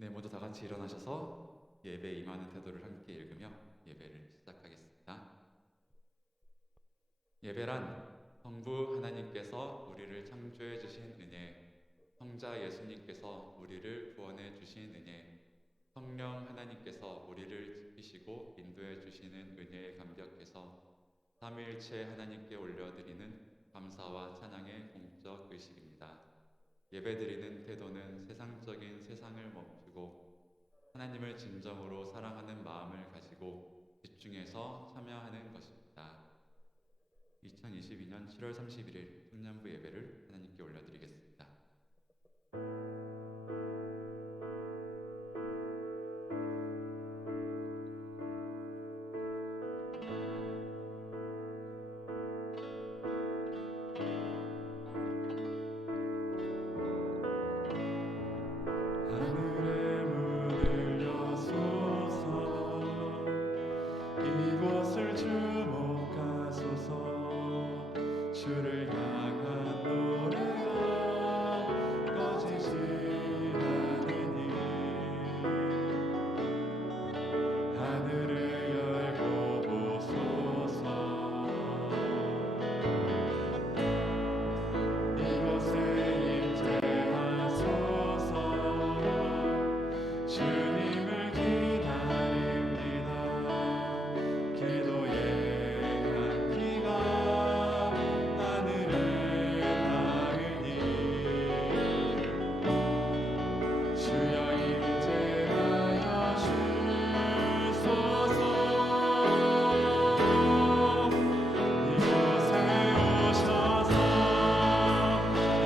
네, 모두 다 같이 일어나셔서 예배에 임하는 태도를 함께 읽으며 예배를 시작하겠습니다. 예배란 성부 하나님께서 우리를 창조해 주신 은혜, 성자 예수님께서 우리를 구원해 주신 은혜, 성령 하나님께서 우리를 지키시고 인도해 주시는 은혜에 감격해서 삼위일체 하나님께 올려드리는 감사와 찬양의 공적 의식입니다. 예배드리는 태도는 세상적인 세상을 멈추고 하나님을 진정으로 사랑하는 마음을 가지고 집중해서 참여하는 것입니다. 2022년 7월 31일 청년부 예배를 하나님께 올려드리겠습니다. 하늘의 문을 여소서, 이곳을 주목하소서. 주를 향한 노래가 꺼지지 않으니 하늘을 열고 보소서. 이곳에 임재하소서. 주님을 기다립니다. 기도의 향기가 하늘을 닿으니 주여 임재하여 주소서. 이곳에 오셔서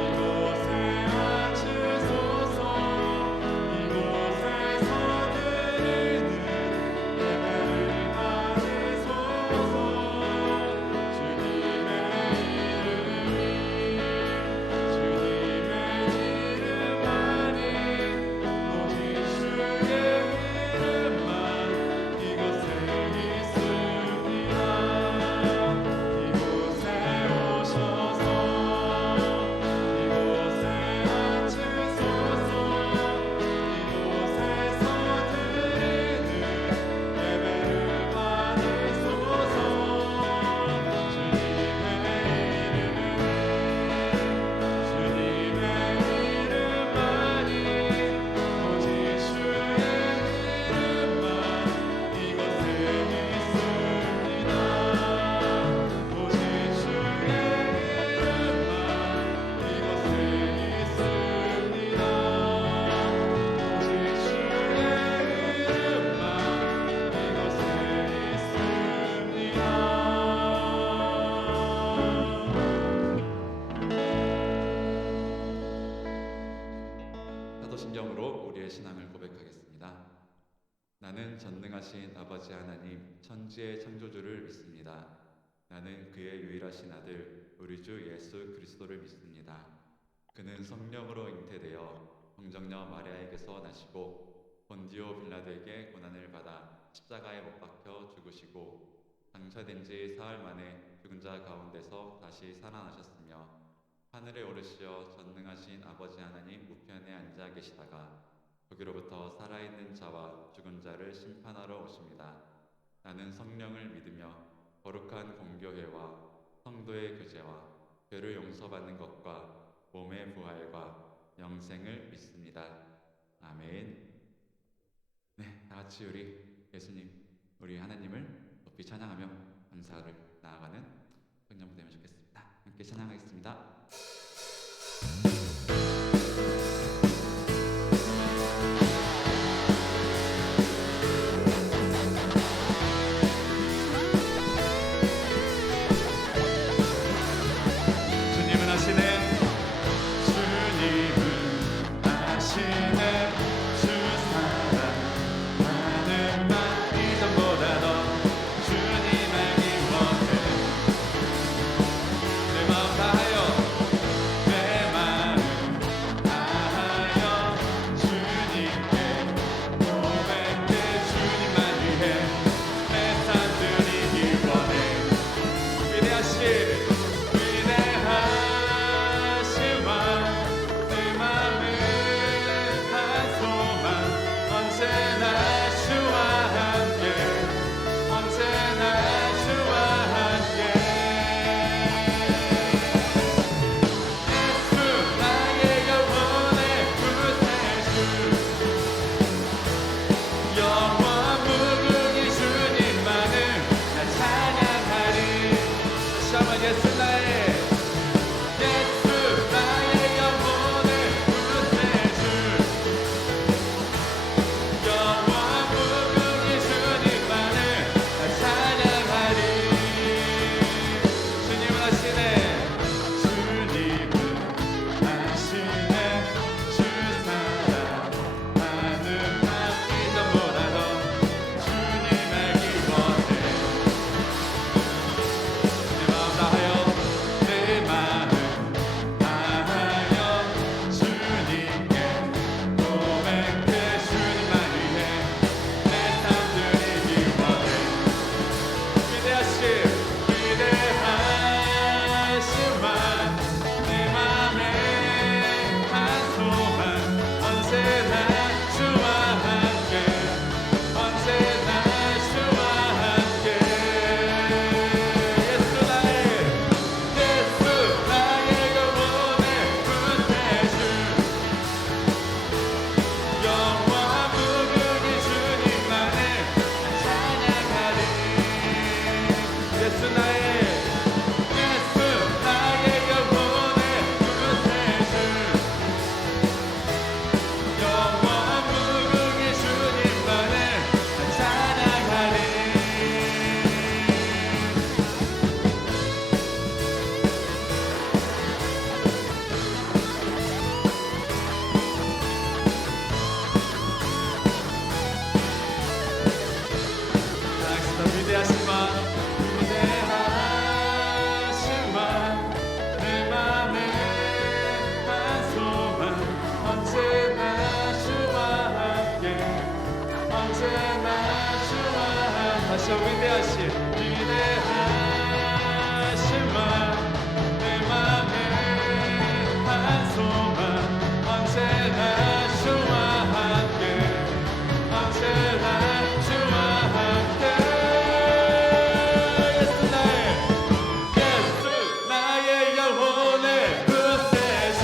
이곳에 앉으소서. 이곳에서 드리는 예배를 받으소서. 주님의 이름만이 오직 주의 이름만 이곳에 있습니다. 이곳에 오셔서 이곳에 앉으소서. 이곳에서 드리는 예배를 받으소서. 주님의 이름만이 오직 주의 이름만 이곳에 있습니다. 오직 주의 이름만 이곳에 있습니다. 오직 주의 이름만 이곳에 있습니다. 사도신경으로 우리의 신앙을 고백하겠습니다. 나는 전능하신 아버지 하나님 천지의 창조주를 믿습니다. 나는 그의 유일하신 아들 우리 주 예수 그리스도를 믿습니다. 그는 성령으로 잉태되어 성정녀 마리아에게서 나시고 본디오 빌라도에게 고난을 받아 십자가에 못 박혀 죽으시고 장사된 지 사흘 만에 죽은 자 가운데서 다시 살아나셨으며 하늘에 오르시어 전능하신 아버지 하나님 우편에 앉아 계시다가 거기로부터 살아있는 자와 죽은 자를 심판하러 오십니다. 나는 성령을 믿으며 거룩한 공교회와 성도의 교제와 죄를 용서받는 것과 몸의 부활과 영생을 믿습니다. 아멘. 네, 다 같이 우리 예수님, 우리 하나님을 높이 찬양하며 감사를 나아가는 청년부 되면 좋겠습니다. 함께 찬양하겠습니다. 주님은 하시네. 주님은 하시네. 주 사랑하는 나 이전보다 더 주님을 기뻐해. 내 마음 다하여 위대하심만 내 맘에 한 소망 언제나 주와 함께 언제나 주와 함께 예수 나의 영혼의 구세주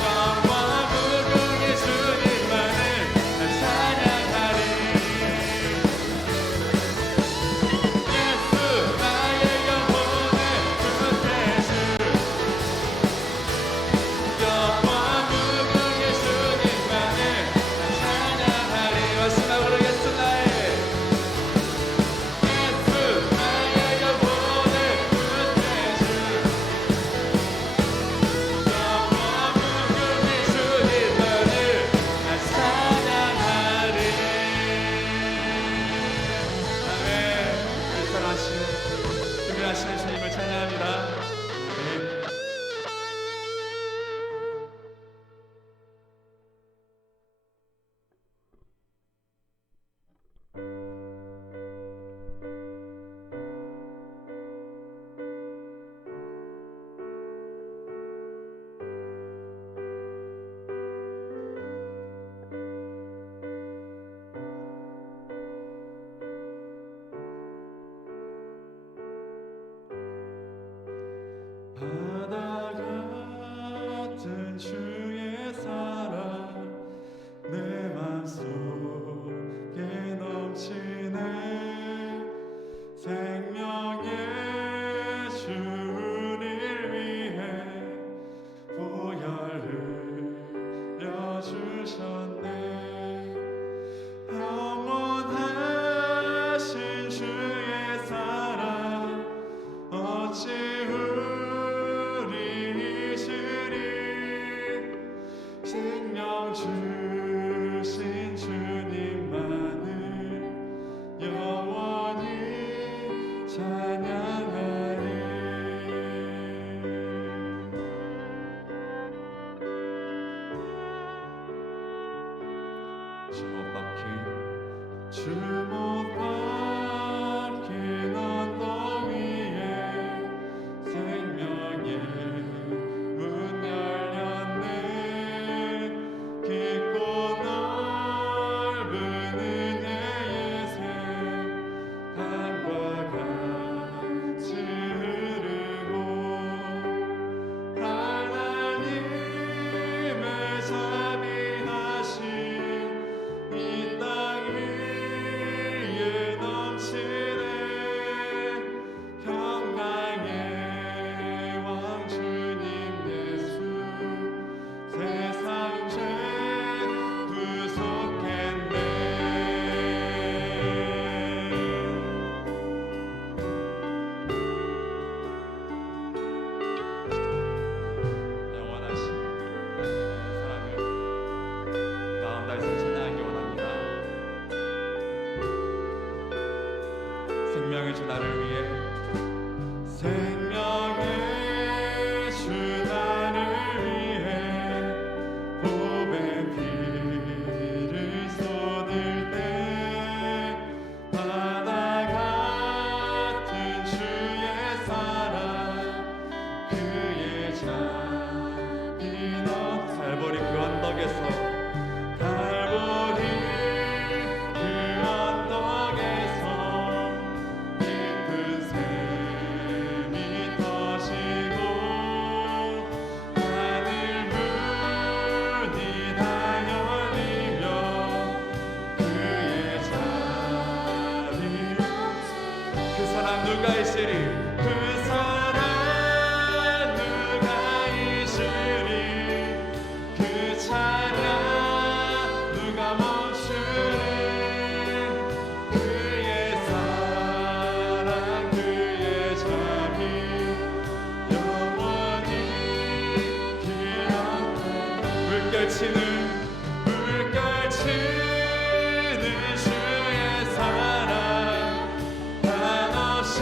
영원 무궁의 주님만을 찬양하리 예수 나의 영혼의 구세주 영원 무궁의 주님만을 찬양하리 마지막으로 예수 나의 영혼의 구세주 영원 무궁의 주님만을 찬양하리 아멘. 불쌍하신 준비하시는 주님을 찬양합니다. 아멘. 바다 같은 주의 사랑 내 맘속에 넘치네 생명의 주를 위해 보혈을 흘려주셨네 영원하신 주의 사랑 어찌 우리 잊으리 생명 주신 주님만을 영원히 찬양하리 주못 박힌 언덕 위에 생명의 문 열렸네 깊고 넓은 은혜의 샘 강과 같이 흐르고 하나님의 자비하신 이 땅 위에 넘치네 평강의 왕 주님 예수 세상 죄 구속했네 영원하신 사랑을 마음 다해서 찬양하기 원합니다. 생명의 주 나를 위해 생명의 주 나를 위해 보배 피를 쏟을 때 바다 같은 주의 사랑 그의 자비 너 갈보리 그 언덕에서 갈보리 그 언덕에서 깊은 샘이 터지고 하늘 문이 다 열리며 그의 자비 그 사랑 누가 있으리 그 사랑 누가 있으리 그 찬양 누가 멈추리 그의 사랑 그의 자비 영원히 기억해 물결치는 주의 사랑 한없이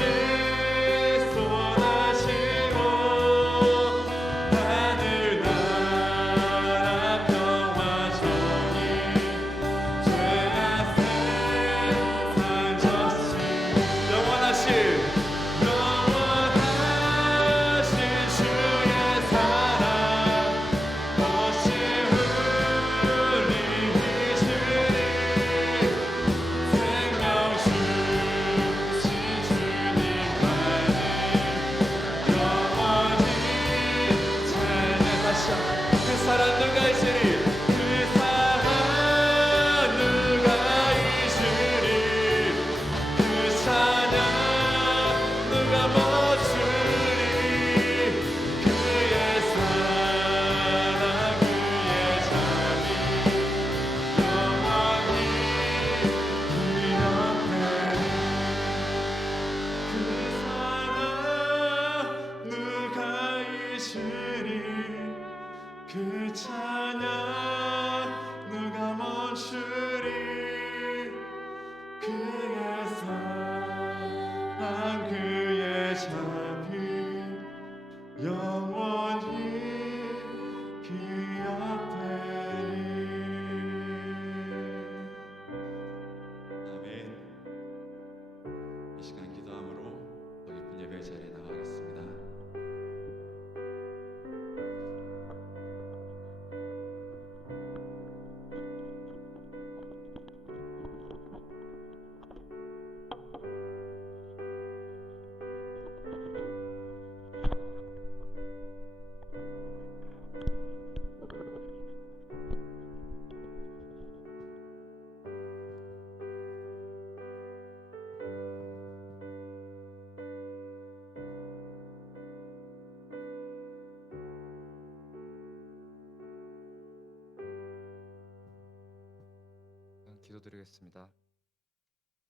기도드리겠습니다.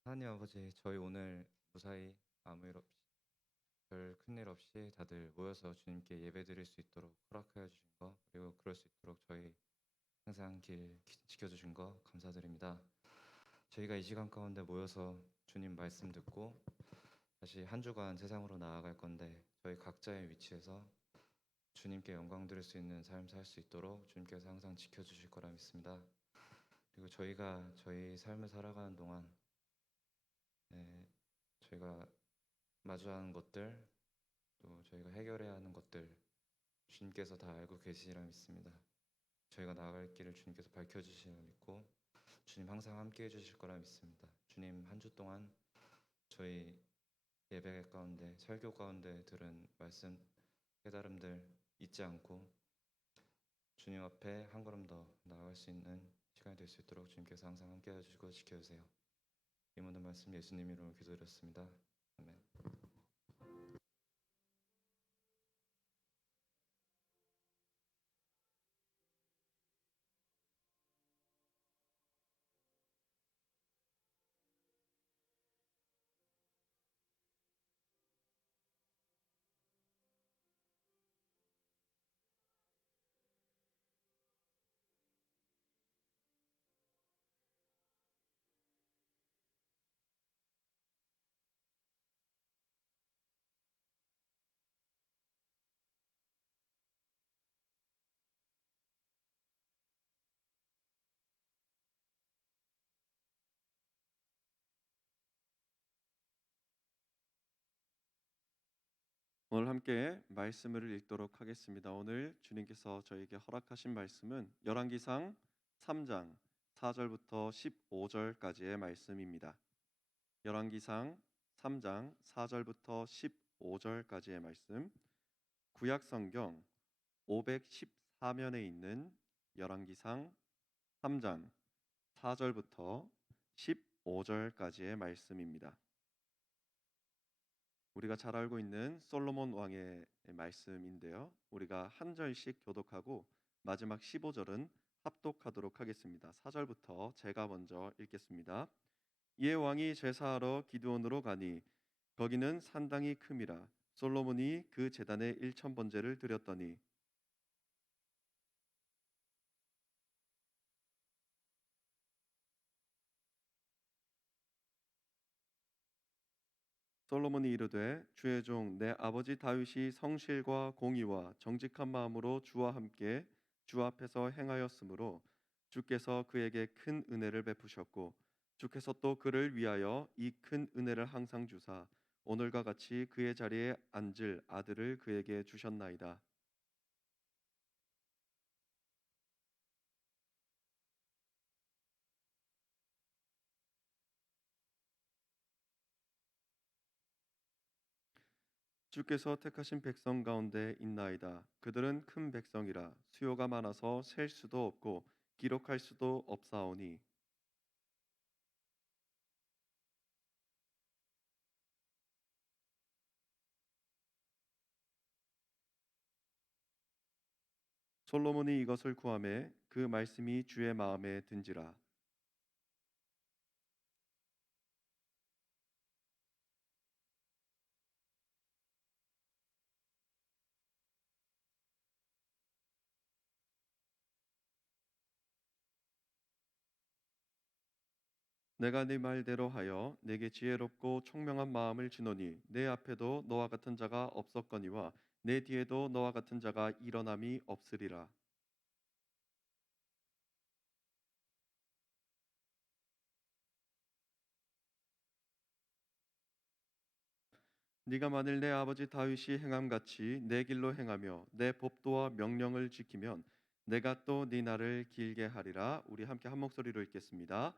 하나님 아버지, 저희 오늘 무사히 아무 일 없이 별 큰일 없이 다들 모여서 주님께 예배드릴 수 있도록 허락하여 주신 거, 그리고 그럴 수 있도록 저희 항상 길 지켜주신 거 감사드립니다. 저희가 이 시간 가운데 모여서 주님 말씀 듣고 다시 한 주간 세상으로 나아갈 건데, 저희 각자의 위치에서 주님께 영광 드릴 수 있는 삶 살 수 있도록 주님께서 항상 지켜주실 거라 믿습니다. 그리고 저희가 저희 삶을 살아가는 동안 저희가 마주하는 것들, 또 저희가 해결해야 하는 것들 주님께서 다 알고 계시리라 믿습니다. 저희가 나아갈 길을 주님께서 밝혀주시리라 믿고, 주님 항상 함께 해주실 거라 믿습니다. 주님, 한 주 동안 저희 예배 가운데, 설교 가운데 들은 말씀, 깨달음들 잊지 않고 주님 앞에 한 걸음 더 나아갈 수 있는 시간이 될 수 있도록 주님께서 항상 함께 해주시고 지켜주세요. 이 모든 말씀 예수님 이름으로 기도드렸습니다. 아멘. 오늘 함께 말씀을 읽도록 하겠습니다. 오늘 주님께서 저에게 허락하신 말씀은 열왕기상 3장 4절부터 15절까지의 말씀입니다. 열왕기상 3장 4절부터 15절까지의 말씀, 구약 성경 514면에 있는 열왕기상 3장 4절부터 15절까지의 말씀입니다. 우리가 잘 알고 있는 솔로몬 왕의 말씀인데요. 우리가 한 절씩 교독하고 마지막 15절은 합독하도록 하겠습니다. 4절부터 제가 먼저 읽겠습니다. 이에 왕이 제사하러 기드온으로 가니 거기는 산당이 큼이라. 솔로몬이 그 제단에 1,000번제를 드렸더니 솔로몬이 이르되 주의 종 내 아버지 다윗이 성실과 공의와 정직한 마음으로 주와 함께 주 앞에서 행하였으므로 주께서 그에게 큰 은혜를 베푸셨고 주께서 또 그를 위하여 이 큰 은혜를 항상 주사 오늘과 같이 그의 자리에 앉을 아들을 그에게 주셨나이다. 주께서 택하신 백성 가운데 있나이다. 그들은 큰 백성이라 수요가 많아서 셀 수도 없고 기록할 수도 없사오니 솔로몬이 이것을 구하매 그 말씀이 주의 마음에 든지라. 내가 네 말대로 하여 내게 지혜롭고 총명한 마음을 주노니 내 앞에도 너와 같은 자가 없었거니와 내 뒤에도 너와 같은 자가 일어남이 없으리라. 네가 만일 내 아버지 다윗이 행함같이 내 길로 행하며 내 법도와 명령을 지키면 내가 또 네 날을 길게 하리라. 우리 함께 한 목소리로 읽겠습니다.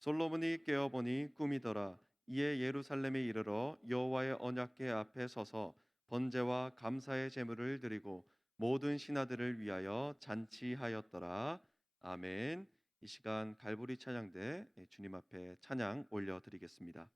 솔로몬이 깨어보니 꿈이더라. 이에 예루살렘에 이르러 여호와의 언약궤 앞에 서서 번제와 감사의 제물을 드리고 모든 신하들을 위하여 잔치하였더라. 아멘. 이 시간 갈보리 찬양대 주님 앞에 찬양 올려드리겠습니다.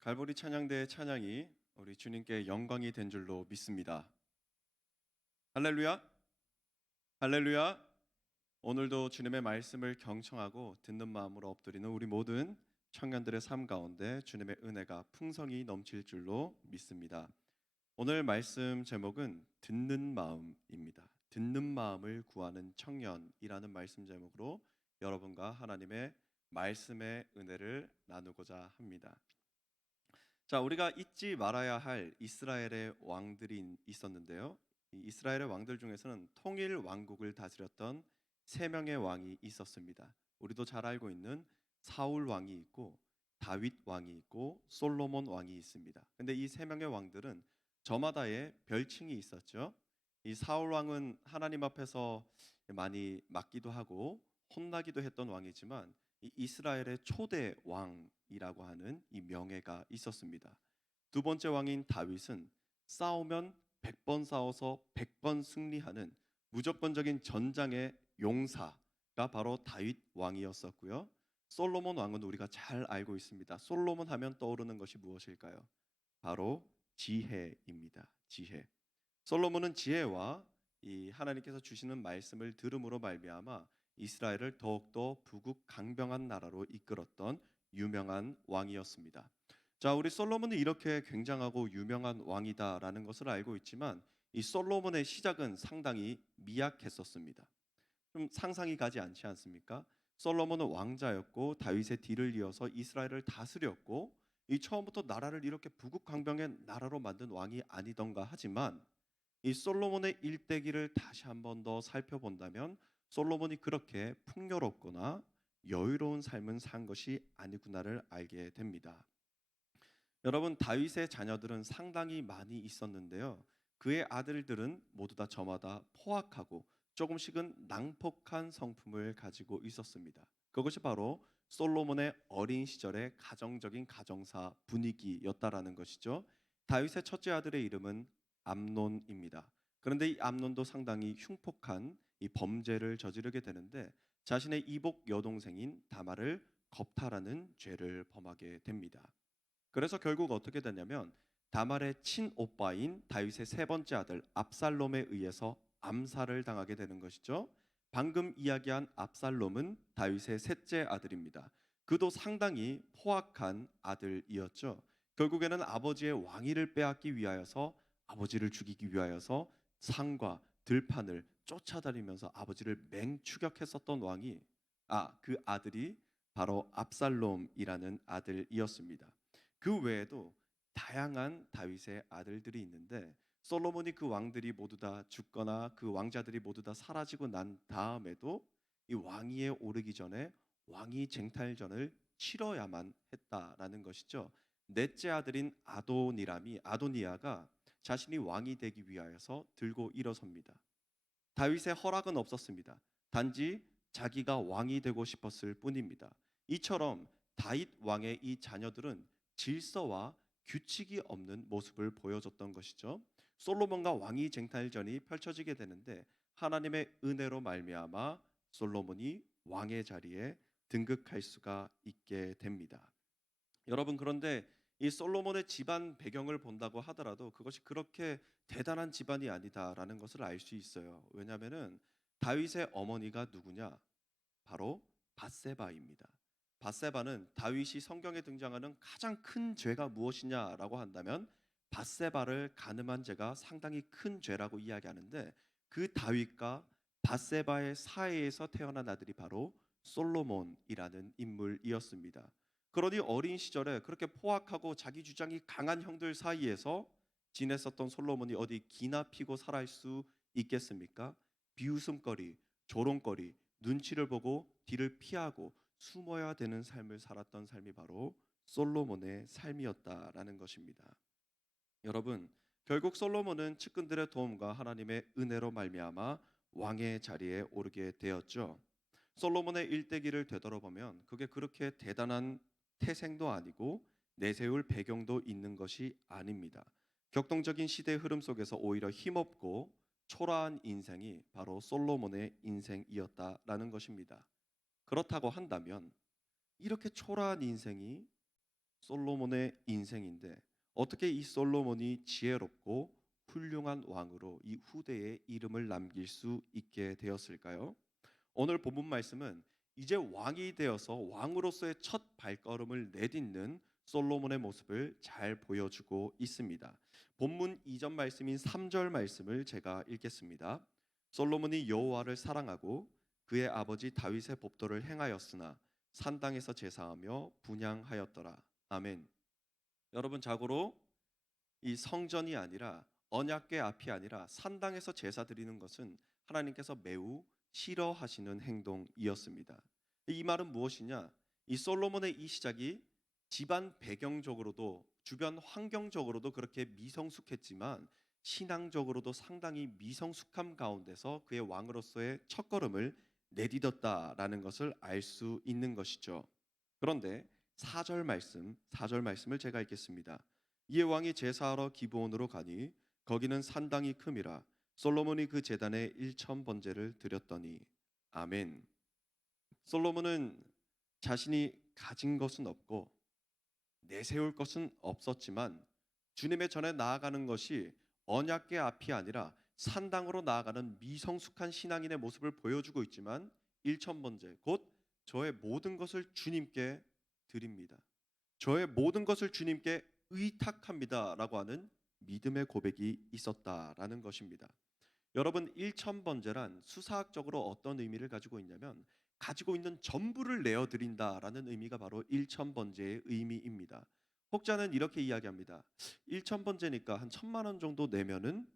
갈보리 찬양대의 찬양이 우리 주님께 영광이 된 줄로 믿습니다. 할렐루야, 할렐루야. 오늘도 주님의 말씀을 경청하고 듣는 마음으로 엎드리는 우리 모든 청년들의 삶 가운데 주님의 은혜가 풍성히 넘칠 줄로 믿습니다. 오늘 말씀 제목은 듣는 마음입니다. 듣는 마음을 구하는 청년이라는 말씀 제목으로 여러분과 하나님의 말씀의 은혜를 나누고자 합니다. 자, 우리가 잊지 말아야 할 이스라엘의 왕들이 있었는데요. 이 이스라엘의 왕들 중에서는 통일 왕국을 다스렸던 세 명의 왕이 있었습니다. 우리도 잘 알고 있는 사울 왕이 있고 다윗 왕이 있고 솔로몬 왕이 있습니다. 근데 이 세 명의 왕들은 저마다의 별칭이 있었죠. 이 사울 왕은 하나님 앞에서 많이 맞기도 하고 혼나기도 했던 왕이지만 이 이스라엘의 초대 왕이라고 하는 이 명예가 있었습니다. 두 번째 왕인 다윗은 싸우면 100번 싸워서 100번 승리하는 무조건적인 전장의 용사가 바로 다윗 왕이었었고요. 솔로몬 왕은 우리가 잘 알고 있습니다. 솔로몬 하면 떠오르는 것이 무엇일까요? 바로 지혜입니다. 지혜. 솔로몬은 지혜와 이 하나님께서 주시는 말씀을 들음으로 말미암아 이스라엘을 더욱더 부국 강병한 나라로 이끌었던 유명한 왕이었습니다. 자, 우리 솔로몬은 이렇게 굉장하고 유명한 왕이다라는 것을 알고 있지만 이 솔로몬의 시작은 상당히 미약했었습니다. 좀 상상이 가지 않지 않습니까? 솔로몬은 왕자였고 다윗의 뒤를 이어서 이스라엘을 다스렸고 이 처음부터 나라를 이렇게 부국강병의 나라로 만든 왕이 아니던가 하지만 이 솔로몬의 일대기를 다시 한 번 더 살펴본다면 솔로몬이 그렇게 풍요롭거나 여유로운 삶을 산 것이 아니구나를 알게 됩니다. 여러분, 다윗의 자녀들은 상당히 많이 있었는데요. 그의 아들들은 모두 다 저마다 포악하고 조금씩은 낭폭한 성품을 가지고 있었습니다. 그것이 바로 솔로몬의 어린 시절의 가정적인 가정사 분위기였다라는 것이죠. 다윗의 첫째 아들의 이름은 암논입니다. 그런데 이 암논도 상당히 흉폭한 이 범죄를 저지르게 되는데 자신의 이복 여동생인 다말을 겁탈하는 죄를 범하게 됩니다. 그래서 결국 어떻게 되냐면 다말의 친오빠인 다윗의 세 번째 아들 압살롬에 의해서 암살을 당하게 되는 것이죠. 방금 이야기한 압살롬은 다윗의 셋째 아들입니다. 그도 상당히 포악한 아들이었죠. 결국에는 아버지의 왕위를 빼앗기 위하여서 아버지를 죽이기 위하여서 산과 들판을 쫓아다니면서 아버지를 맹추격했었던 왕이 그 아들이 바로 압살롬이라는 아들이었습니다. 그 외에도 다양한 다윗의 아들들이 있는데 솔로몬이 그 왕들이 모두 다 죽거나 그 왕자들이 모두 다 사라지고 난 다음에도 이 왕위에 오르기 전에 왕위 쟁탈전을 치러야만 했다라는 것이죠. 넷째 아들인 아도니아가 자신이 왕이 되기 위하여서 들고 일어섭니다. 다윗의 허락은 없었습니다. 단지 자기가 왕이 되고 싶었을 뿐입니다. 이처럼 다윗 왕의 이 자녀들은 질서와 규칙이 없는 모습을 보여줬던 것이죠. 솔로몬과 왕위 쟁탈전이 펼쳐지게 되는데 하나님의 은혜로 말미암아 솔로몬이 왕의 자리에 등극할 수가 있게 됩니다. 여러분, 그런데 이 솔로몬의 집안 배경을 본다고 하더라도 그것이 그렇게 대단한 집안이 아니다라는 것을 알 수 있어요. 왜냐하면은 다윗의 어머니가 누구냐? 바로 밧세바입니다. 밧세바는 다윗이 성경에 등장하는 가장 큰 죄가 무엇이냐라고 한다면 밧세바를 간음한 죄가 상당히 큰 죄라고 이야기하는데 그 다윗과 밧세바의 사이에서 태어난 아들이 바로 솔로몬이라는 인물이었습니다. 그러니 어린 시절에 그렇게 포악하고 자기 주장이 강한 형들 사이에서 지냈었던 솔로몬이 어디 기나 피고 살아갈 수 있겠습니까? 비웃음거리, 조롱거리, 눈치를 보고 뒤를 피하고 숨어야 되는 삶을 살았던 삶이 바로 솔로몬의 삶이었다라는 것입니다. 여러분, 결국 솔로몬은 측근들의 도움과 하나님의 은혜로 말미암아 왕의 자리에 오르게 되었죠. 솔로몬의 일대기를 되돌아보면 그게 그렇게 대단한 태생도 아니고 내세울 배경도 있는 것이 아닙니다. 격동적인 시대의 흐름 속에서 오히려 힘없고 초라한 인생이 바로 솔로몬의 인생이었다라는 것입니다. 그렇다고 한다면 이렇게 초라한 인생이 솔로몬의 인생인데 어떻게 이 솔로몬이 지혜롭고 훌륭한 왕으로 이 후대에 이름을 남길 수 있게 되었을까요? 오늘 본문 말씀은 이제 왕이 되어서 왕으로서의 첫 발걸음을 내딛는 솔로몬의 모습을 잘 보여주고 있습니다. 본문 이전 말씀인 3절 말씀을 제가 읽겠습니다. 솔로몬이 여호와를 사랑하고 그의 아버지 다윗의 법도를 행하였으나 산당에서 제사하며 분향하였더라. 아멘. 여러분, 자고로 이 성전이 아니라 언약궤 앞이 아니라 산당에서 제사 드리는 것은 하나님께서 매우 싫어하시는 행동이었습니다. 이 말은 무엇이냐? 이 솔로몬의 이 시작이 집안 배경적으로도 주변 환경적으로도 그렇게 미성숙했지만 신앙적으로도 상당히 미성숙함 가운데서 그의 왕으로서의 첫걸음을 내딛었다라는 것을 알 수 있는 것이죠. 그런데 4절 말씀을 제가 읽겠습니다. 이에 왕이 제사하러 기브온으로 가니 거기는 산당이 큼이라 솔로몬이 그 제단에 1천 번제를 드렸더니 아멘. 솔로몬은 자신이 가진 것은 없고 내세울 것은 없었지만 주님의 전에 나아가는 것이 언약궤 앞이 아니라 산당으로 나아가는 미성숙한 신앙인의 모습을 보여주고 있지만 1천 번제 곧 저의 모든 것을 주님께 드립니다. 저의 모든 것을 주님께 의탁합니다라고 하는 믿음의 고백이 있었다라는 것입니다. 여러분, 1천 번제란 수사학적으로 어떤 의미를 가지고 있냐면 가지고 있는 전부를 내어 드린다라는 의미가 바로 1천 번제의 의미입니다. 혹자는 이렇게 이야기합니다. 1천 번제니까 한 1,000만 원 정도 내면은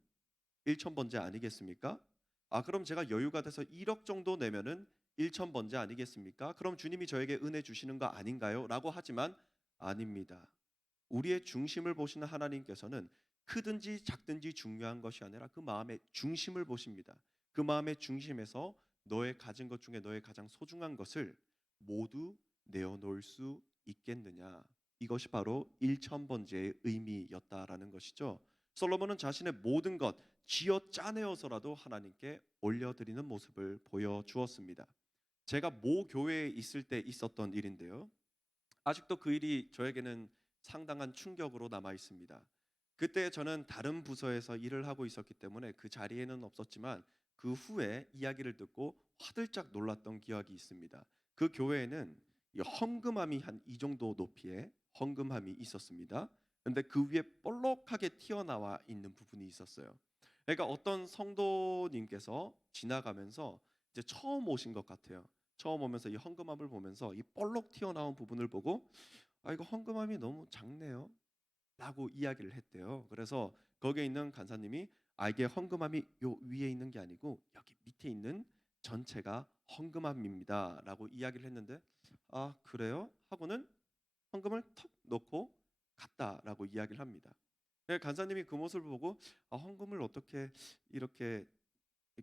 1천 번제 아니겠습니까? 아, 그럼 제가 여유가 돼서 1억 정도 내면은 1천 번제 아니겠습니까? 그럼 주님이 저에게 은혜 주시는 거 아닌가요? 라고 하지만 아닙니다. 우리의 중심을 보시는 하나님께서는 크든지 작든지 중요한 것이 아니라 그 마음의 중심을 보십니다. 그 마음의 중심에서 너의 가진 것 중에 너의 가장 소중한 것을 모두 내어놓을 수 있겠느냐. 이것이 바로 1천 번제의 의미였다라는 것이죠. 솔로몬은 자신의 모든 것 쥐어 짜내어서라도 하나님께 올려드리는 모습을 보여주었습니다. 제가 모 교회에 있을 때 있었던 일인데요. 아직도 그 일이 저에게는 상당한 충격으로 남아 있습니다. 그때 저는 다른 부서에서 일을 하고 있었기 때문에 그 자리에는 없었지만 그 후에 이야기를 듣고 화들짝 놀랐던 기억이 있습니다. 그 교회에는 이 헝금함이 한 이 정도 높이의 헝금함이 있었습니다. 그런데 그 위에 볼록하게 튀어나와 있는 부분이 있었어요. 그러니까 어떤 성도님께서 지나가면서 이제 처음 오신 것 같아요. 처음 오면서 이 헝금함을 보면서 이 볼록 튀어나온 부분을 보고 아, 이거 헝금함이 너무 작네요 라고 이야기를 했대요. 그래서 거기에 있는 간사님이 아, 이게 헝금함이 요 위에 있는 게 아니고 여기 밑에 있는 전체가 헝금함입니다 라고 이야기를 했는데 아, 그래요? 하고는 헌금을 턱 넣고 갔다라고 이야기를 합니다. 간사님이 그 모습을 보고 아, 헌금을 어떻게 이렇게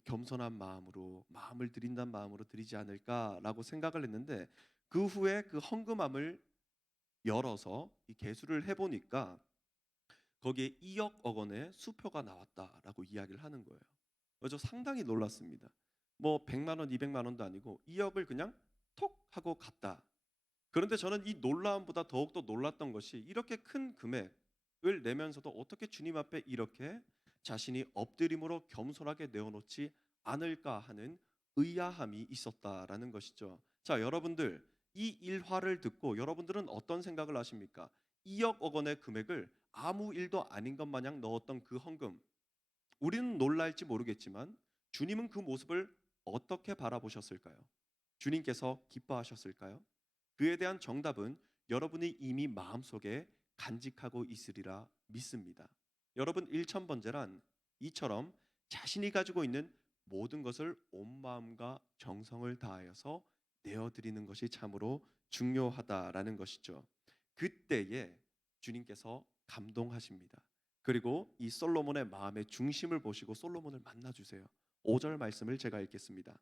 겸손한 마음으로 마음을 드린다는 마음으로 드리지 않을까라고 생각을 했는데 그 후에 그 헌금함을 열어서 이 계수를 해보니까 거기에 2억 원의 수표가 나왔다라고 이야기를 하는 거예요. 그래서 상당히 놀랐습니다. 뭐 100만 원, 200만 원도 아니고 2억을 그냥 톡 하고 갔다. 그런데 저는 이 놀라움보다 더욱더 놀랐던 것이 이렇게 큰 금액을 내면서도 어떻게 주님 앞에 이렇게 자신이 엎드림으로 겸손하게 내어놓지 않을까 하는 의아함이 있었다라는 것이죠. 자, 여러분들 이 일화를 듣고 여러분들은 어떤 생각을 하십니까? 2억 원의 금액을 아무 일도 아닌 것 마냥 넣었던 그 헌금. 우리는 놀랄지 모르겠지만 주님은 그 모습을 어떻게 바라보셨을까요? 주님께서 기뻐하셨을까요? 그에 대한 정답은 여러분이 이미 마음속에 간직하고 있으리라 믿습니다. 여러분, 1천 번제란 이처럼 자신이 가지고 있는 모든 것을 온 마음과 정성을 다하여서 내어드리는 것이 참으로 중요하다라는 것이죠. 그때에 주님께서 감동하십니다. 그리고 이 솔로몬의 마음의 중심을 보시고 솔로몬을 만나 주세요. 5절 말씀을 제가 읽겠습니다.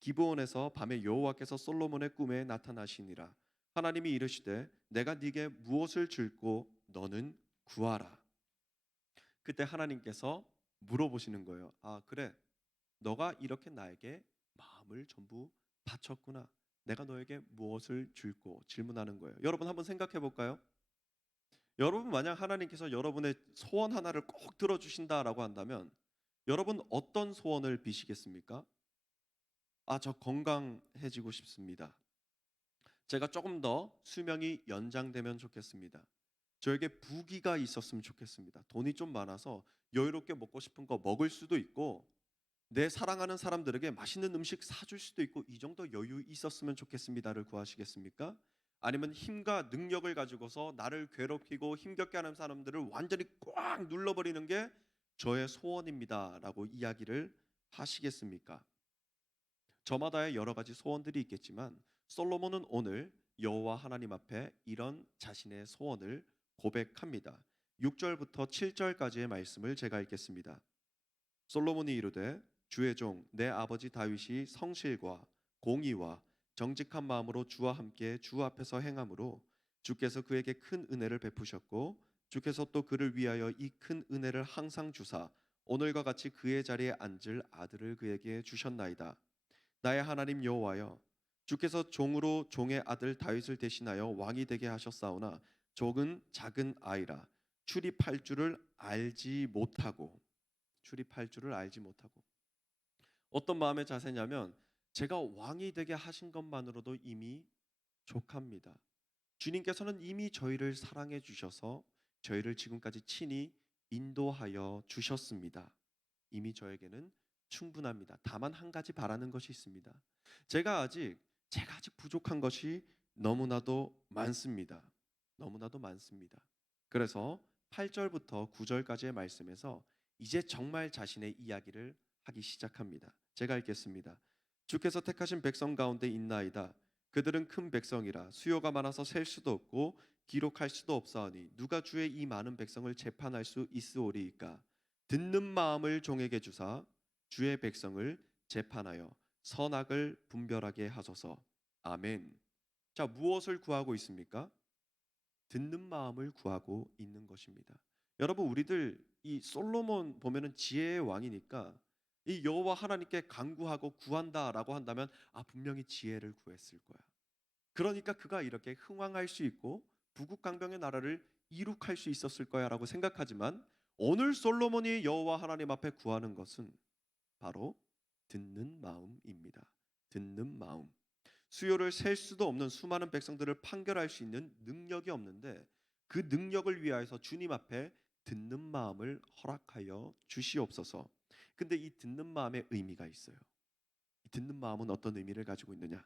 기브온에서 밤에 여호와께서 솔로몬의 꿈에 나타나시니라. 하나님이 이르시되 내가 네게 무엇을 줄고 너는 구하라. 그때 하나님께서 물어보시는 거예요. 아, 그래, 너가 이렇게 나에게 마음을 전부 바쳤구나. 내가 너에게 무엇을 줄고 질문하는 거예요. 여러분 한번 생각해 볼까요? 여러분 만약 하나님께서 여러분의 소원 하나를 꼭 들어주신다라고 한다면 여러분 어떤 소원을 비시겠습니까? 아, 저 건강해지고 싶습니다. 제가 조금 더 수명이 연장되면 좋겠습니다. 저에게 부귀가 있었으면 좋겠습니다. 돈이 좀 많아서 여유롭게 먹고 싶은 거 먹을 수도 있고 내 사랑하는 사람들에게 맛있는 음식 사줄 수도 있고 이 정도 여유 있었으면 좋겠습니다를 구하시겠습니까? 아니면 힘과 능력을 가지고서 나를 괴롭히고 힘겹게 하는 사람들을 완전히 꽉 눌러버리는 게 저의 소원입니다라고 이야기를 하시겠습니까? 저마다의 여러 가지 소원들이 있겠지만 솔로몬은 오늘 여호와 하나님 앞에 이런 자신의 소원을 고백합니다. 6절부터 7절까지의 말씀을 제가 읽겠습니다. 솔로몬이 이르되 주의 종 내 아버지 다윗이 성실과 공의와 정직한 마음으로 주와 함께 주 앞에서 행함으로 주께서 그에게 큰 은혜를 베푸셨고 주께서 또 그를 위하여 이 큰 은혜를 항상 주사 오늘과 같이 그의 자리에 앉을 아들을 그에게 주셨나이다. 나의 하나님 여호와여 주께서 종으로 종의 아들 다윗을 대신하여 왕이 되게 하셨사오나 종은 작은 아이라 출입할 줄을 알지 못하고 어떤 마음의 자세냐면 제가 왕이 되게 하신 것만으로도 이미 족합니다. 주님께서는 이미 저희를 사랑해 주셔서 저희를 지금까지 친히 인도하여 주셨습니다. 이미 저에게는 충분합니다. 다만 한 가지 바라는 것이 있습니다. 제가 아직 부족한 것이 너무나도 많습니다. 너무나도 많습니다. 그래서 8절부터 9절까지의 말씀에서 이제 정말 자신의 이야기를 하기 시작합니다. 제가 읽겠습니다. 주께서 택하신 백성 가운데 있나이다. 그들은 큰 백성이라 수요가 많아서 셀 수도 없고 기록할 수도 없사오니 누가 주의 이 많은 백성을 재판할 수 있으오리이까. 듣는 마음을 종에게 주사 주의 백성을 재판하여 선악을 분별하게 하소서. 아멘. 자, 무엇을 구하고 있습니까? 듣는 마음을 구하고 있는 것입니다. 여러분, 우리들 이 솔로몬 보면은 지혜의 왕이니까 이 여호와 하나님께 간구하고 구한다라고 한다면 아, 분명히 지혜를 구했을 거야. 그러니까 그가 이렇게 흥왕할 수 있고 부국강병의 나라를 이룩할 수 있었을 거야라고 생각하지만 오늘 솔로몬이 여호와 하나님 앞에 구하는 것은 바로 듣는 마음입니다. 듣는 마음. 수요를 셀 수도 없는 수많은 백성들을 판결할 수 있는 능력이 없는데 그 능력을 위하여서 주님 앞에 듣는 마음을 허락하여 주시옵소서. 근데 이 듣는 마음의 의미가 있어요. 이 듣는 마음은 어떤 의미를 가지고 있느냐?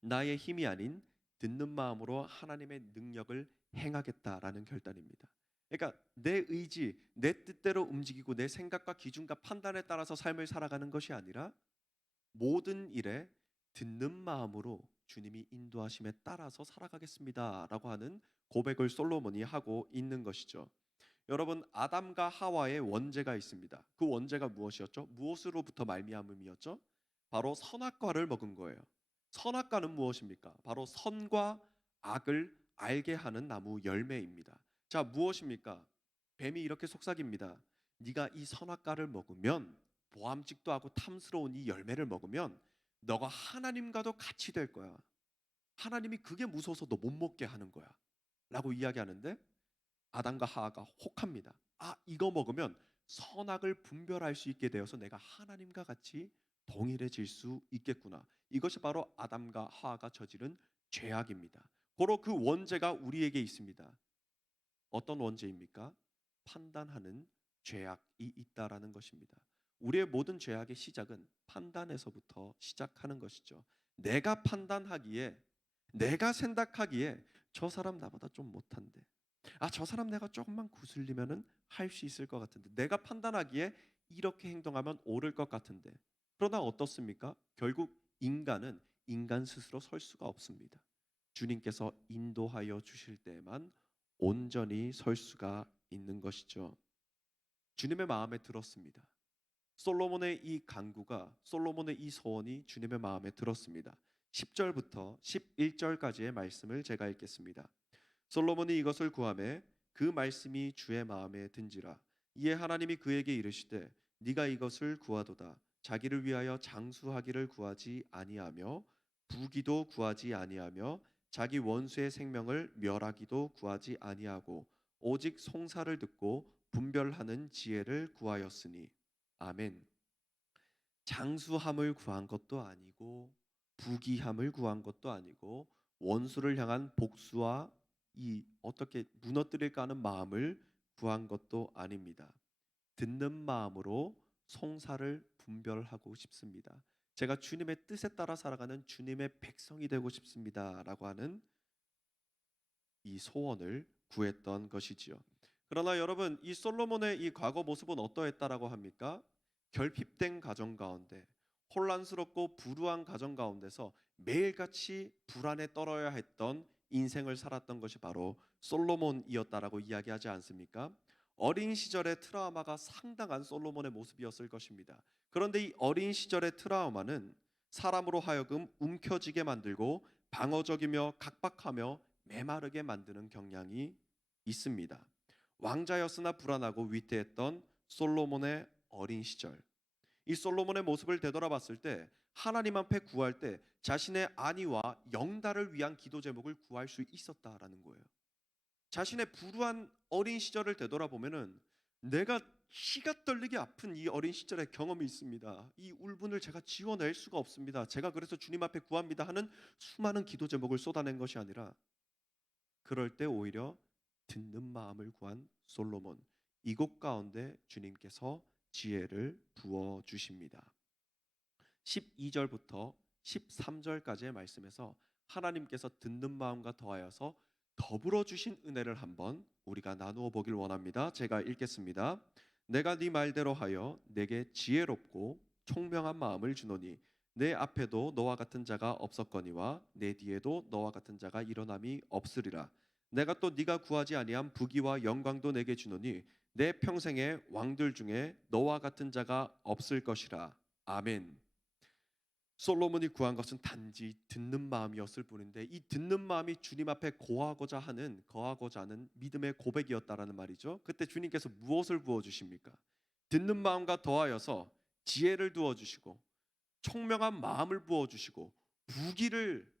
나의 힘이 아닌 듣는 마음으로 하나님의 능력을 행하겠다라는 결단입니다. 그러니까 내 의지, 내 뜻대로 움직이고 내 생각과 기준과 판단에 따라서 삶을 살아가는 것이 아니라 모든 일에 듣는 마음으로 주님이 인도하심에 따라서 살아가겠습니다라고 하는 고백을 솔로몬이 하고 있는 것이죠. 여러분, 아담과 하와의 원죄가 있습니다. 그 원죄가 무엇이었죠? 무엇으로부터 말미암음이었죠? 바로 선악과를 먹은 거예요. 선악과는 무엇입니까? 바로 선과 악을 알게 하는 나무 열매입니다. 자, 무엇입니까? 뱀이 이렇게 속삭입니다. 네가 이 선악과를 먹으면 보암직도 하고 탐스러운 이 열매를 먹으면 너가 하나님과도 같이 될 거야. 하나님이 그게 무서워서 너 못 먹게 하는 거야. 라고 이야기하는데 아담과 하와가 혹합니다. 아, 이거 먹으면 선악을 분별할 수 있게 되어서 내가 하나님과 같이 동일해질 수 있겠구나. 이것이 바로 아담과 하와가 저지른 죄악입니다. 바로 그 원죄가 우리에게 있습니다. 어떤 원죄입니까? 판단하는 죄악이 있다라는 것입니다. 우리의 모든 죄악의 시작은 판단에서부터 시작하는 것이죠. 내가 판단하기에, 내가 생각하기에 저 사람 나보다 좀 못한데, 아, 저 사람 내가 조금만 구슬리면은 할 수 있을 것 같은데, 내가 판단하기에 이렇게 행동하면 옳을 것 같은데, 그러나 어떻습니까? 결국 인간은 인간 스스로 설 수가 없습니다. 주님께서 인도하여 주실 때만 온전히 설 수가 있는 것이죠. 주님의 마음에 들었습니다. 솔로몬의 이 간구가, 솔로몬의 이 소원이 주님의 마음에 들었습니다. 10절부터 11절까지의 말씀을 제가 읽겠습니다. 솔로몬이 이것을 구하매 그 말씀이 주의 마음에 든지라. 이에 하나님이 그에게 이르시되 네가 이것을 구하도다. 자기를 위하여 장수하기를 구하지 아니하며 부귀도 구하지 아니하며 자기 원수의 생명을 멸하기도 구하지 아니하고 오직 송사를 듣고 분별하는 지혜를 구하였으니 아멘. 장수함을 구한 것도 아니고 부귀함을 구한 것도 아니고 원수를 향한 복수와 이 어떻게 무너뜨릴까 하는 마음을 구한 것도 아닙니다. 듣는 마음으로 송사를 분별하고 싶습니다. 제가 주님의 뜻에 따라 살아가는 주님의 백성이 되고 싶습니다라고 하는 이 소원을 구했던 것이지요. 그러나 여러분, 이 솔로몬의 이 과거 모습은 어떠했다라고 합니까? 결핍된 가정 가운데, 혼란스럽고 불우한 가정 가운데서 매일같이 불안에 떨어야 했던 인생을 살았던 것이 바로 솔로몬이었다라고 이야기하지 않습니까? 어린 시절의 트라우마가 상당한 솔로몬의 모습이었을 것입니다. 그런데 이 어린 시절의 트라우마는 사람으로 하여금 움켜쥐게 만들고 방어적이며 각박하며 메마르게 만드는 경향이 있습니다. 왕자였으나 불안하고 위태했던 솔로몬의 어린 시절. 이 솔로몬의 모습을 되돌아봤을 때 하나님 앞에 구할 때 자신의 안위와 영달을 위한 기도 제목을 구할 수 있었다라는 거예요. 자신의 불우한 어린 시절을 되돌아보면은 내가 피가 떨리게 아픈 이 어린 시절의 경험이 있습니다. 이 울분을 제가 지워낼 수가 없습니다. 제가 그래서 주님 앞에 구합니다 하는 수많은 기도 제목을 쏟아낸 것이 아니라 그럴 때 오히려 듣는 마음을 구한 솔로몬, 이곳 가운데 주님께서 지혜를 부어 주십니다. 12절부터 13절까지의 말씀에서 하나님께서 듣는 마음과 더하여서 더불어 주신 은혜를 한번 우리가 나누어 보길 원합니다. 제가 읽겠습니다. 내가 네 말대로 하여 내게 지혜롭고 총명한 마음을 주노니 내 앞에도 너와 같은 자가 없었거니와 내 뒤에도 너와 같은 자가 일어남이 없으리라. 내가 또 네가 구하지 아니한 부귀와 영광도 내게 주노니 내 평생의 왕들 중에 너와 같은 자가 없을 것이라. 아멘. 솔로몬이 구한 것은 단지 듣는 마음이었을 뿐인데 이 듣는 마음이 주님 앞에 거하고자 하는 믿음의 고백이었다라는 말이죠. 그때 주님께서 무엇을 부어 주십니까? 듣는 마음과 더하여서 지혜를 두어 주시고 총명한 마음을 부어 주시고 부귀를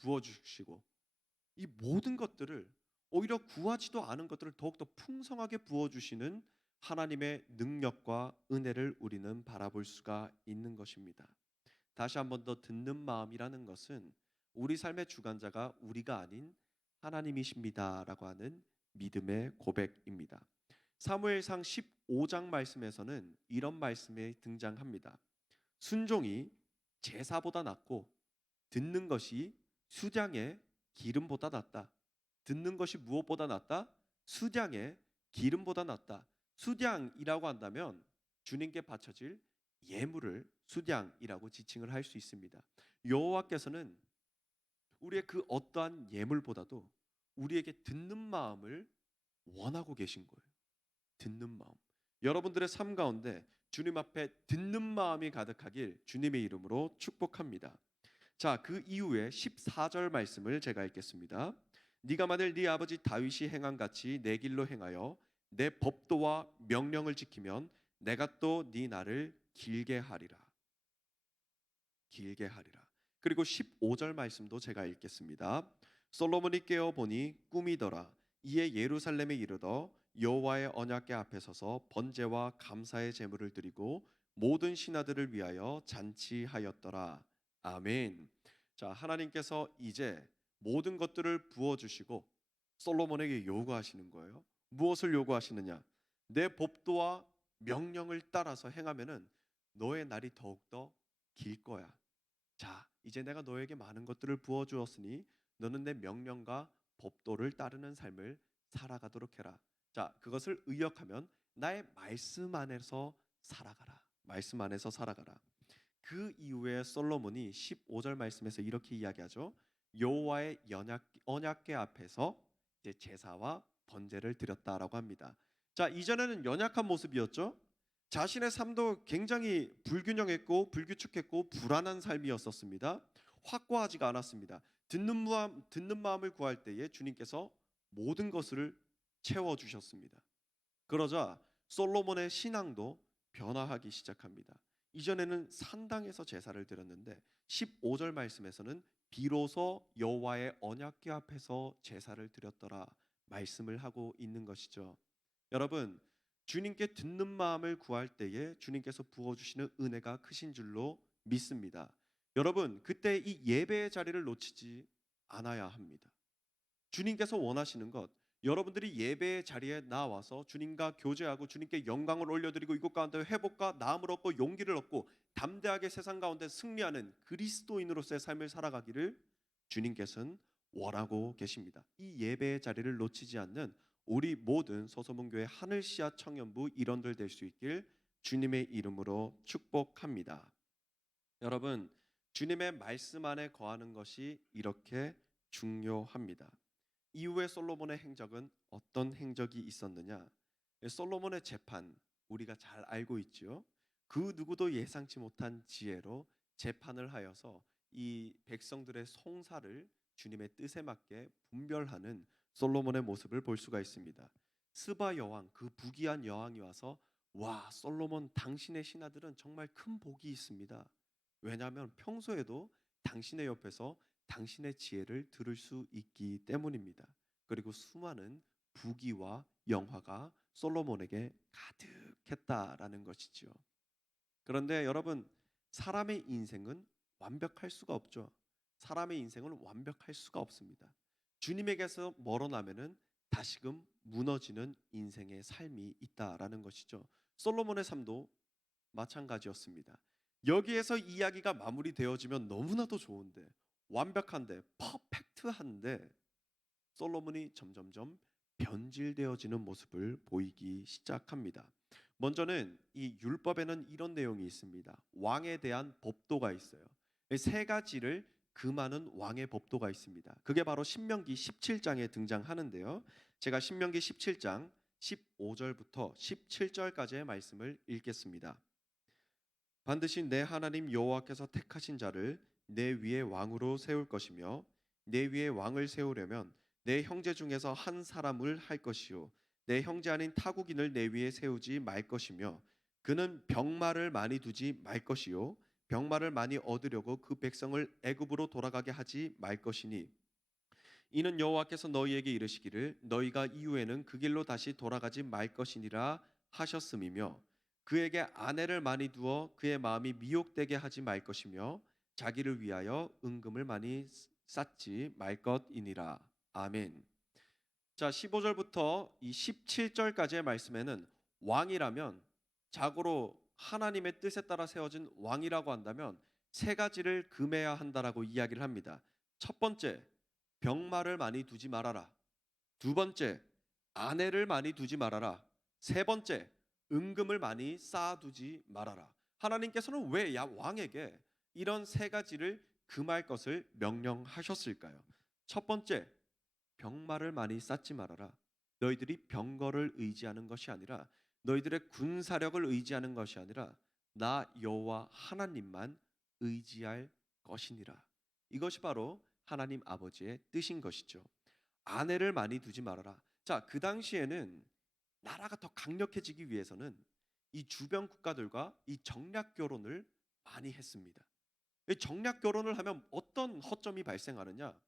부어 주시고 이 모든 것들을 오히려 구하지도 않은 것들을 더욱더 풍성하게 부어 주시는 하나님의 능력과 은혜를 우리는 바라볼 수가 있는 것입니다. 다시 한 번 더 듣는 마음이라는 것은 우리 삶의 주관자가 우리가 아닌 하나님이십니다라고 하는 믿음의 고백입니다. 사무엘상 15장 말씀에서는 이런 말씀이 등장합니다. 순종이 제사보다 낫고 듣는 것이 수량의 기름보다 낫다. 듣는 것이 무엇보다 낫다? 수량의 기름보다 낫다. 수량이라고 한다면 주님께 바쳐질 예물을 수량이라고 지칭을 할 수 있습니다. 여호와께서는 우리의 그 어떠한 예물보다도 우리에게 듣는 마음을 원하고 계신 거예요. 듣는 마음. 여러분들의 삶 가운데 주님 앞에 듣는 마음이 가득하길 주님의 이름으로 축복합니다. 자, 그 이후에 14절 말씀을 제가 읽겠습니다. 네가 만일 네 아버지 다윗이 행한 같이 내 길로 행하여 내 법도와 명령을 지키면 내가 또 네 날을 길게 하리라. 길게 하리라. 그리고 15절 말씀도 제가 읽겠습니다. 솔로몬이 깨어 보니 꿈이더라. 이에 예루살렘에 이르러 여호와의 언약궤 앞에 서서 번제와 감사의 제물을 드리고 모든 신하들을 위하여 잔치하였더라. 아멘. 자, 하나님께서 이제 모든 것들을 부어 주시고 솔로몬에게 요구하시는 거예요. 무엇을 요구하시느냐? 내 법도와 명령을 따라서 행하면은 너의 날이 더욱더 길 거야. 자, 이제 내가 너에게 많은 것들을 부어 주었으니 너는 내 명령과 법도를 따르는 삶을 살아가도록 해라. 자, 그것을 의역하면 나의 말씀 안에서 살아가라. 말씀 안에서 살아가라. 그 이후에 솔로몬이 15절 말씀에서 이렇게 이야기하죠. 여호와의 언약궤 앞에서 이제 제사와 번제를 드렸다라고 합니다. 자, 이전에는 연약한 모습이었죠. 자신의 삶도 굉장히 불균형했고 불규칙했고 불안한 삶이었었습니다. 확고하지가 않았습니다. 듣는 마음을 구할 때에 주님께서 모든 것을 채워 주셨습니다. 그러자 솔로몬의 신앙도 변화하기 시작합니다. 이전에는 산당에서 제사를 드렸는데 15절 말씀에서는 비로소 여호와의 언약궤 앞에서 제사를 드렸더라 말씀을 하고 있는 것이죠. 여러분, 주님께 듣는 마음을 구할 때에 주님께서 부어주시는 은혜가 크신 줄로 믿습니다. 여러분, 그때 이 예배의 자리를 놓치지 않아야 합니다. 주님께서 원하시는 것, 여러분들이 예배의 자리에 나와서 주님과 교제하고 주님께 영광을 올려드리고 이곳 가운데 회복과 나음을 얻고 용기를 얻고 담대하게 세상 가운데 승리하는 그리스도인으로서의 삶을 살아가기를 주님께서는 원하고 계십니다. 이 예배의 자리를 놓치지 않는 우리 모든 소서문교회 하늘시야 청년부 일원들 될 수 있길 주님의 이름으로 축복합니다. 여러분, 주님의 말씀 안에 거하는 것이 이렇게 중요합니다. 이후에 솔로몬의 행적은 어떤 행적이 있었느냐? 솔로몬의 재판 우리가 잘 알고 있지요. 그 누구도 예상치 못한 지혜로 재판을 하여서 이 백성들의 송사를 주님의 뜻에 맞게 분별하는 솔로몬의 모습을 볼 수가 있습니다. 스바 여왕, 그 부귀한 여왕이 와서 와, 솔로몬 당신의 신하들은 정말 큰 복이 있습니다. 왜냐하면 평소에도 당신의 옆에서 당신의 지혜를 들을 수 있기 때문입니다. 그리고 수많은 부귀와 영화가 솔로몬에게 가득했다라는 것이지요. 그런데 여러분, 사람의 인생은 완벽할 수가 없죠. 사람의 인생은 완벽할 수가 없습니다. 주님에게서 멀어나면은 다시금 무너지는 인생의 삶이 있다라는 것이죠. 솔로몬의 삶도 마찬가지였습니다. 여기에서 이야기가 마무리되어지면 너무나도 좋은데, 완벽한데, 퍼펙트한데 솔로몬이 점점점 변질되어지는 모습을 보이기 시작합니다. 먼저는 이 율법에는 이런 내용이 있습니다. 왕에 대한 법도가 있어요. 세 가지를 금하는 왕의 법도가 있습니다. 그게 바로 신명기 17장에 등장하는데요. 제가 신명기 17장 15절부터 17절까지의 말씀을 읽겠습니다. 반드시 내 하나님 여호와께서 택하신 자를 내 위에 왕으로 세울 것이며 내 위에 왕을 세우려면 내 형제 중에서 한 사람을 할 것이요 내 형제 아닌 타국인을 내 위에 세우지 말 것이며 그는 병마를 많이 두지 말 것이요 병마를 많이 얻으려고 그 백성을 애굽으로 돌아가게 하지 말 것이니 이는 여호와께서 너희에게 이르시기를 너희가 이후에는 그 길로 다시 돌아가지 말 것이니라 하셨음이며 그에게 아내를 많이 두어 그의 마음이 미혹되게 하지 말 것이며 자기를 위하여 은금을 많이 쌓지 말 것이니라. 아멘. 자, 15절부터 이 17절까지의 말씀에는 왕이라면, 자고로 하나님의 뜻에 따라 세워진 왕이라고 한다면 세 가지를 금해야 한다라고 이야기를 합니다. 첫 번째, 병마를 많이 두지 말아라. 두 번째, 아내를 많이 두지 말아라. 세 번째, 은금을 많이 쌓아두지 말아라. 하나님께서는 왜 왕에게 이런 세 가지를 금할 것을 명령하셨을까요? 첫 번째, 병마를 많이 쌓지 말아라. 너희들이 병거를 의지하는 것이 아니라, 너희들의 군사력을 의지하는 것이 아니라 나 여호와 하나님만 의지할 것이니라. 이것이 바로 하나님 아버지의 뜻인 것이죠. 아내를 많이 두지 말아라. 자, 그 당시에는 나라가 더 강력해지기 위해서는 이 주변 국가들과 이 정략 결혼을 많이 했습니다. 이 정략 결혼을 하면 어떤 허점이 발생하느냐?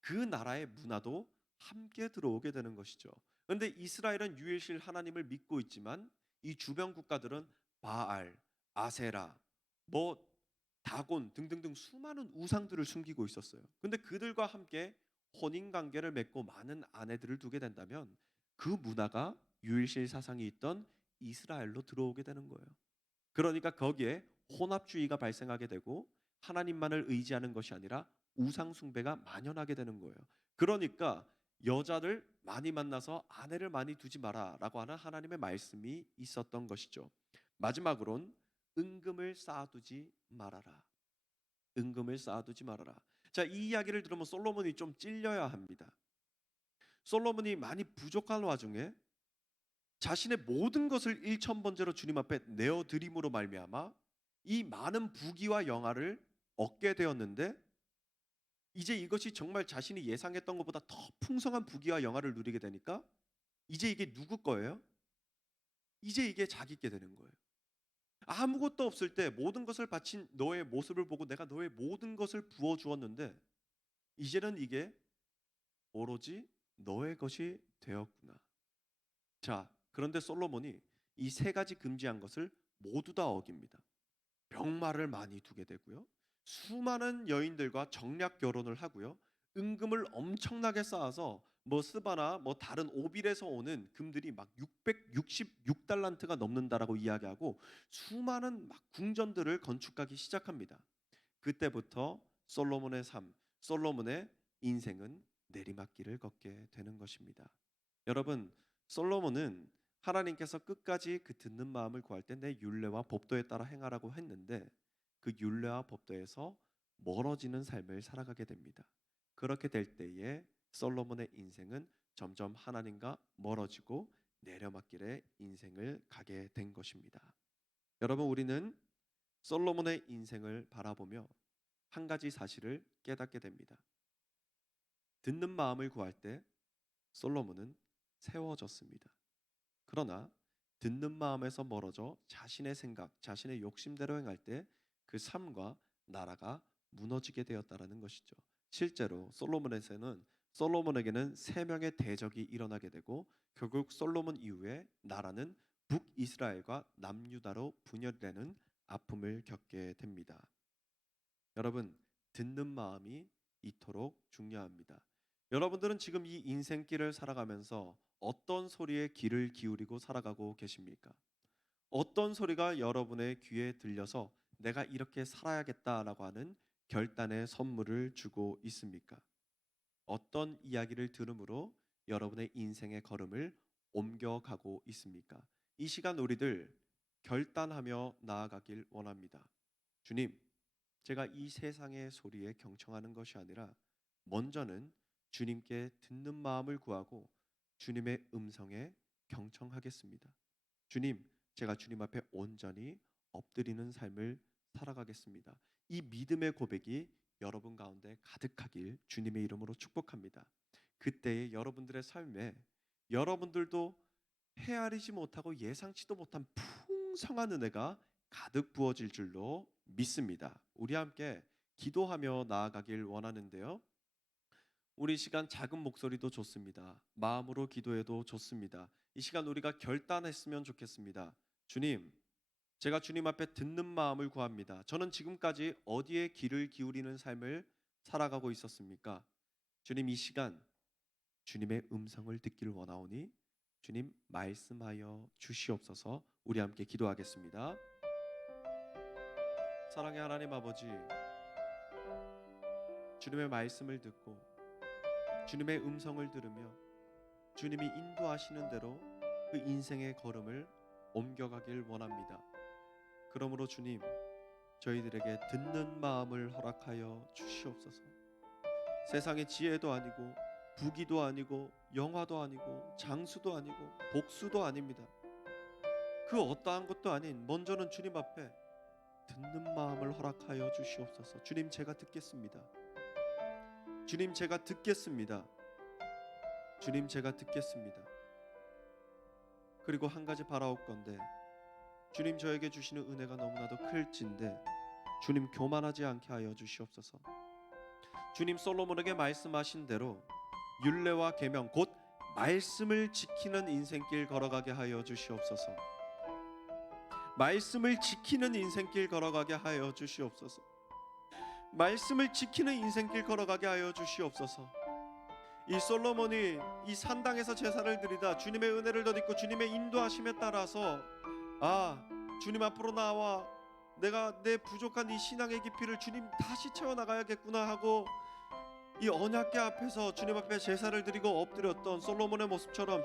그 나라의 문화도 함께 들어오게 되는 것이죠. 그런데 이스라엘은 유일신 하나님을 믿고 있지만 이 주변 국가들은 바알, 아세라, 뭐 다곤 등등등 수많은 우상들을 숨기고 있었어요. 근데 그들과 함께 혼인 관계를 맺고 많은 아내들을 두게 된다면 그 문화가 유일신 사상이 있던 이스라엘로 들어오게 되는 거예요. 그러니까 거기에 혼합주의가 발생하게 되고 하나님만을 의지하는 것이 아니라 우상 숭배가 만연하게 되는 거예요. 그러니까 여자들 많이 만나서 아내를 많이 두지 마라라고 하는 하나님의 말씀이 있었던 것이죠. 마지막으론 은금을 쌓아두지 말아라. 은금을 쌓아두지 말아라. 자, 이 이야기를 들으면 솔로몬이 좀 찔려야 합니다. 솔로몬이 많이 부족한 와중에 자신의 모든 것을 일천번제로 주님 앞에 내어드림으로 말미암아 이 많은 부귀와 영화를 얻게 되었는데, 이제 이것이 정말 자신이 예상했던 것보다 더 풍성한 부귀와 영화를 누리게 되니까 이제 이게 누구 거예요? 이제 이게 자기께 되는 거예요. 아무것도 없을 때 모든 것을 바친 너의 모습을 보고 내가 너의 모든 것을 부어주었는데 이제는 이게 오로지 너의 것이 되었구나. 자, 그런데 솔로몬이 이 세 가지 금지한 것을 모두 다 어깁니다. 병마를 많이 두게 되고요. 수많은 여인들과 정략 결혼을 하고요. 은금을 엄청나게 쌓아서 뭐 스바나 뭐 다른 오빌에서 오는 금들이 막 666달란트가 넘는다라고 이야기하고 수많은 막 궁전들을 건축하기 시작합니다. 그때부터 솔로몬의 삶, 솔로몬의 인생은 내리막길을 걷게 되는 것입니다. 여러분, 솔로몬은 하나님께서 끝까지 그 듣는 마음을 구할 때 내 율례와 법도에 따라 행하라고 했는데 그 율례와 법도에서 멀어지는 삶을 살아가게 됩니다. 그렇게 될 때에 솔로몬의 인생은 점점 하나님과 멀어지고 내려막길의 인생을 가게 된 것입니다. 여러분, 우리는 솔로몬의 인생을 바라보며 한 가지 사실을 깨닫게 됩니다. 듣는 마음을 구할 때 솔로몬은 세워졌습니다. 그러나 듣는 마음에서 멀어져 자신의 생각, 자신의 욕심대로 행할 때 그 삶과 나라가 무너지게 되었다라는 것이죠. 실제로 솔로몬에게는 세 명의 대적이 일어나게 되고 결국 솔로몬 이후에 나라는 북이스라엘과 남유다로 분열되는 아픔을 겪게 됩니다. 여러분, 듣는 마음이 이토록 중요합니다. 여러분들은 지금 이 인생길을 살아가면서 어떤 소리에 귀를 기울이고 살아가고 계십니까? 어떤 소리가 여러분의 귀에 들려서 내가 이렇게 살아야겠다라고 하는 결단의 선물을 주고 있습니까? 어떤 이야기를 들음으로 여러분의 인생의 걸음을 옮겨가고 있습니까? 이 시간 우리들 결단하며 나아가길 원합니다. 주님, 제가 이 세상의 소리에 경청하는 것이 아니라 먼저는 주님께 듣는 마음을 구하고 주님의 음성에 경청하겠습니다. 주님, 제가 주님 앞에 온전히 엎드리는 삶을 살아가겠습니다. 이 믿음의 고백이 여러분 가운데 가득하길 주님의 이름으로 축복합니다. 그때에 여러분들의 삶에 여러분들도 헤아리지 못하고 예상치도 못한 풍성한 은혜가 가득 부어질 줄로 믿습니다. 우리 함께 기도하며 나아가길 원하는데요. 우리 시간 작은 목소리도 좋습니다. 마음으로 기도해도 좋습니다. 이 시간 우리가 결단했으면 좋겠습니다. 주님, 제가 주님 앞에 듣는 마음을 구합니다. 저는 지금까지 어디에 귀를 기울이는 삶을 살아가고 있었습니까? 주님, 이 시간 주님의 음성을 듣기를 원하오니 주님 말씀하여 주시옵소서. 우리 함께 기도하겠습니다. 사랑의 하나님 아버지, 주님의 말씀을 듣고 주님의 음성을 들으며 주님이 인도하시는 대로 그 인생의 걸음을 옮겨가길 원합니다. 그러므로 주님, 저희들에게 듣는 마음을 허락하여 주시옵소서. 세상의 지혜도 아니고 부귀도 아니고 영화도 아니고 장수도 아니고 복수도 아닙니다. 그 어떠한 것도 아닌 먼저는 주님 앞에 듣는 마음을 허락하여 주시옵소서. 주님, 제가 듣겠습니다. 주님, 제가 듣겠습니다. 주님, 제가 듣겠습니다. 그리고 한 가지 바라옵건대 주님, 저에게 주시는 은혜가 너무나도 클진데 주님, 교만하지 않게 하여 주시옵소서. 주님, 솔로몬에게 말씀하신 대로 율례와 계명 곧 말씀을 지키는 인생길 걸어가게 하여 주시옵소서. 말씀을 지키는 인생길 걸어가게 하여 주시옵소서. 말씀을 지키는 인생길 걸어가게 하여 주시옵소서. 이 솔로몬이 이 산당에서 제사를 드리다 주님의 은혜를 덧입고 주님의 인도하심에 따라서 주님 앞으로 나와 내가 내 부족한 이 신앙의 깊이를 주님 다시 채워나가야겠구나 하고 이 언약궤 앞에서 주님 앞에 제사를 드리고 엎드렸던 솔로몬의 모습처럼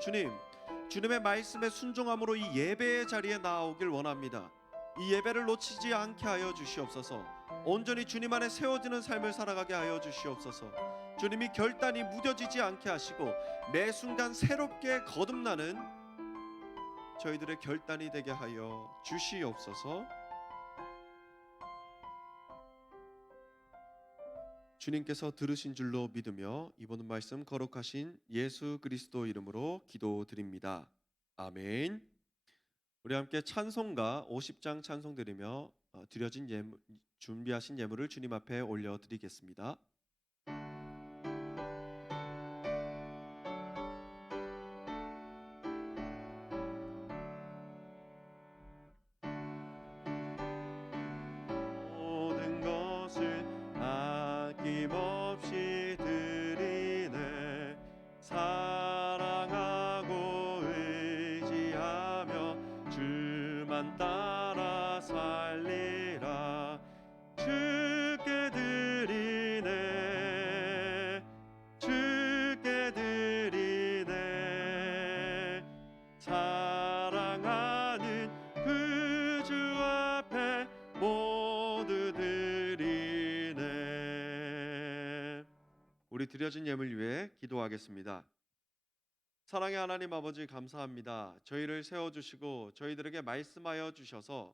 주님의 말씀에 순종함으로 이 예배의 자리에 나아오길 원합니다. 이 예배를 놓치지 않게 하여 주시옵소서. 온전히 주님 안에 세워지는 삶을 살아가게 하여 주시옵소서. 주님이 결단이 무뎌지지 않게 하시고 매 순간 새롭게 거듭나는 저희들의 결단이 되게 하여 주시옵소서. 주님께서 들으신 줄로 믿으며 이번 말씀 거룩하신 예수 그리스도 이름으로 기도드립니다. 아멘. 우리 함께 찬송가 50장 찬송 드리며 준비하신 예물을 주님 앞에 올려드리겠습니다. 아낌없이 드리네. 사랑하고 의지하며 주만 따라 살리라. 주께 드리네. 주께 드리네. 사랑하는 그 주 앞에 모두 드리네. 우리 드려진 예물 위해 기도하겠습니다. 사랑의 하나님 아버지, 감사합니다. 저희를 세워주시고 저희들에게 말씀하여 주셔서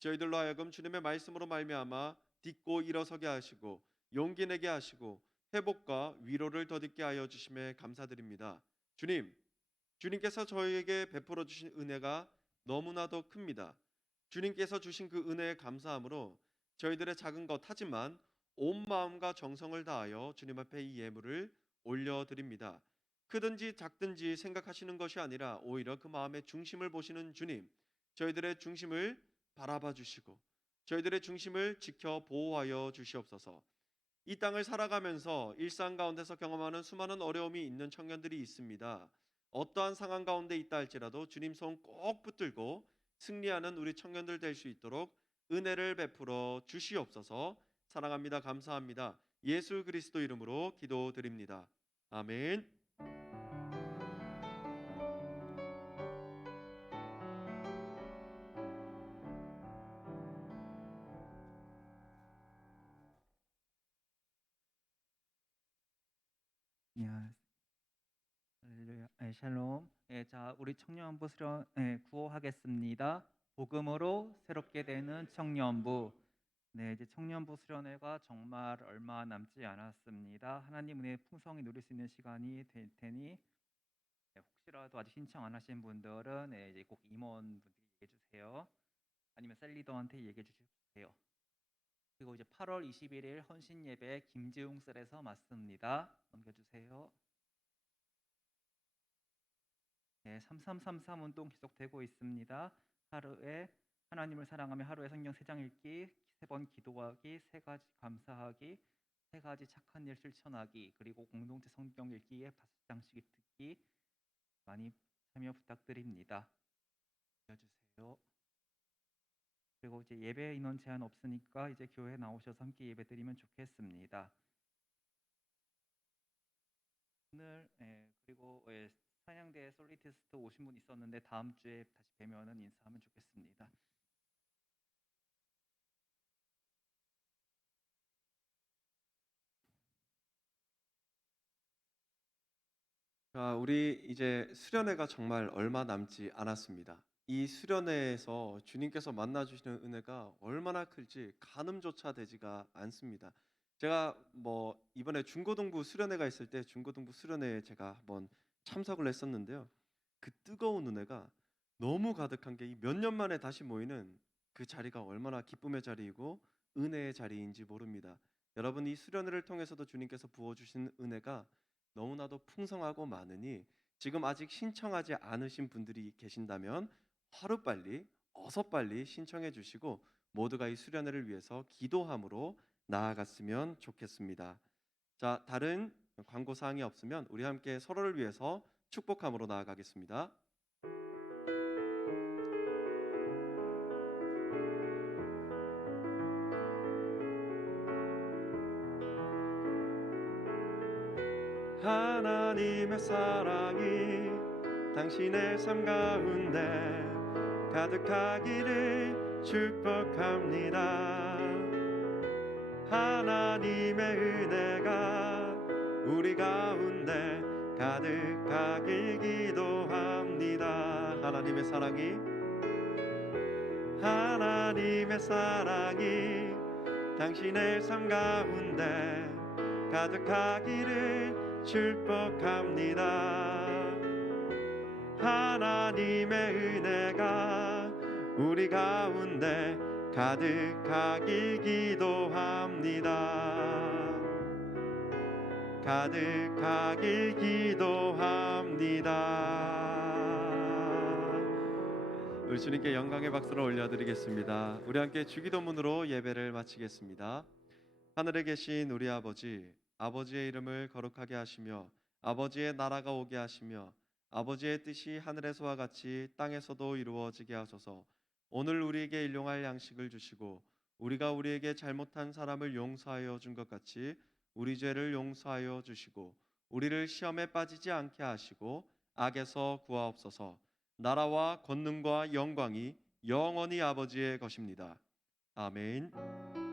저희들로 하여금 주님의 말씀으로 말미암아 딛고 일어서게 하시고 용기 내게 하시고 회복과 위로를 더딛게 하여 주심에 감사드립니다. 주님께서 저희에게 베풀어 주신 은혜가 너무나도 큽니다. 주님께서 주신 그 은혜에 감사함으로 저희들의 작은 것 하지만 온 마음과 정성을 다하여 주님 앞에 이 예물을 올려드립니다. 크든지 작든지 생각하시는 것이 아니라 오히려 그 마음의 중심을 보시는 주님, 저희들의 중심을 바라봐 주시고 저희들의 중심을 지켜 보호하여 주시옵소서. 이 땅을 살아가면서 일상 가운데서 경험하는 수많은 어려움이 있는 청년들이 있습니다. 어떠한 상황 가운데 있다 할지라도 주님 손 꼭 붙들고 승리하는 우리 청년들 될 수 있도록 은혜를 베풀어 주시옵소서. 사랑합니다. 감사합니다. 예수 그리스도 이름으로 기도드립니다. 아멘. 안녕하세요. 할렐루야. 샬롬. 자, 우리 청년부 수련 구호하겠습니다. 복음으로 새롭게 되는 청년부. 이제 청년부 수련회가 정말 얼마 남지 않았습니다. 하나님 은혜의 풍성히 누릴 수 있는 시간이 될 테니 혹시라도 아직 신청 안 하신 분들은 이제 꼭 임원분들이 얘기해 주세요. 아니면 셀리더한테 얘기해 주세요. 그리고 이제 8월 21일 헌신 예배 김지웅 셀에서 맞습니다. 넘겨주세요. 3333 운동 계속되고 있습니다. 하루에 하나님을 사랑하며 하루에 성경 3장 읽기, 3번 기도하기, 3가지 감사하기, 3가지 착한 일 실천하기, 그리고 공동체 성경 읽기에 5장씩 듣기 많이 참여 부탁드립니다. 넘겨주세요. 그리고 이제 예배 인원 제한 없으니까 이제 교회 나오셔서 함께 예배드리면 좋겠습니다. 오늘 그리고 사냥대 솔리티스트 오신 분 있었는데 다음 주에 다시 뵈면은 인사하면 좋겠습니다. 자, 우리 이제 수련회가 정말 얼마 남지 않았습니다. 이 수련회에서 주님께서 만나 주시는 은혜가 얼마나 클지 가늠조차 되지가 않습니다. 제가 이번에 중고등부 수련회가 있을 때 중고등부 수련회에 제가 한번 참석을 했었는데요. 그 뜨거운 은혜가 너무 가득한 게 몇 년 만에 다시 모이는 그 자리가 얼마나 기쁨의 자리이고 은혜의 자리인지 모릅니다. 여러분, 이 수련회를 통해서도 주님께서 부어주신 은혜가 너무나도 풍성하고 많으니 지금 아직 신청하지 않으신 분들이 계신다면 하루빨리 어서 빨리 신청해 주시고 모두가 이 수련회를 위해서 기도함으로 나아갔으면 좋겠습니다. 자, 다른 광고 사항이 없으면 우리 함께 서로를 위해서 축복함으로 나아가겠습니다. 하나님의 사랑이 당신의 삶 가운데 가득하기를 축복합니다. 하나님의 은혜가 우리 가운데 가득하길 기도합니다. 하나님의 사랑이 당신의 삶 가운데 가득하기를 축복합니다. 하나님의 은혜가 우리 가운데 가득하길 기도합니다. 가득하길 기도합니다. 우리 주님께 영광의 박수를 올려드리겠습니다. 우리 함께 주기도문으로 예배를 마치겠습니다. 하늘에 계신 우리 아버지, 아버지의 이름을 거룩하게 하시며 아버지의 나라가 오게 하시며 아버지의 뜻이 하늘에서와 같이 땅에서도 이루어지게 하소서. 오늘 우리에게 일용할 양식을 주시고 우리가 우리에게 잘못한 사람을 용서하여 준 것 같이 우리 죄를 용서하여 주시고 우리를 시험에 빠지지 않게 하시고 악에서 구하옵소서. 나라와 권능과 영광이 영원히 아버지의 것입니다. 아멘.